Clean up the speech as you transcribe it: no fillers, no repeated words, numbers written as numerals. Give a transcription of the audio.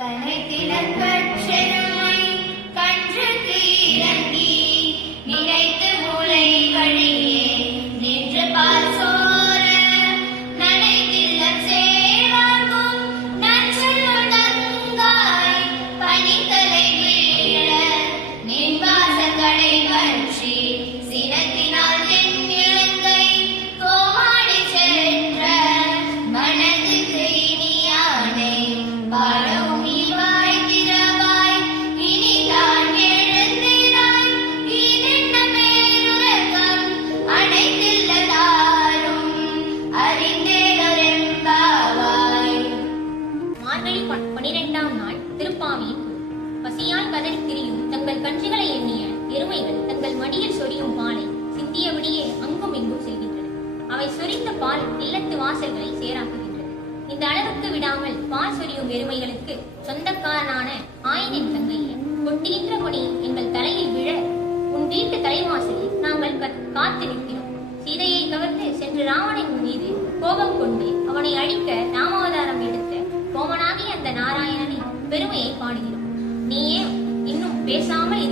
கனைத்திலர்கட்செருமை கன்றுக்கு இறங்கி நினைத்து மூளை வழியே நின்று பால் சோர நனைத்தில்லம் சேவாகும் நற்செல்வம் தங்காய் பனித்தலை வீழ நின் வாசல்களை வற்றி சினத்தினால் தென் இலங்கை கோமாடி சென்ற மனதுக்கு இனியானை பாடவும் இவாய் திறவாய் இனிதான் எழுந்திராய் இதென்ன பேருலகம் அனைத்தில்லதாரும் அறிந்தேலொரெம்பாவாய். மார்கழி 12ஆம் நாள் திருப்பாவியின் பசியால் கதறி திரியும் தங்கள் கன்றுகளை எண்ணிய எருமைகள் தங்கள் மடியில் சொரியும் பாலை சிந்தியபடியே அங்கும் இங்கும் செல்கின்றன. அவை சொரிந்த பால் இல்லத்து வாசல்களை சேராக்குகின்றது. இந்த அளவுக்கு விடாமல் பால் சொரியும் எருமைகளுக்கு சொந்தக்காரனான ஆயனின் தங்கையே, கொட்டுகின்ற கொடி எங்கள் தலையில் விழ உன் வீட்டு தலைவாசலில் நாங்கள் காத்து நிற்கிறோம். சீதையை கவர்ந்து சென்று ராவணன் மீது கோபம் கொண்டு அவனை அழிக்க ராமாவதாரம் எடுத்த கோமனாகிய அந்த நாராயணனை பெருமையை பாடுகிறோம். நீயே இன்னும் பேசாமல்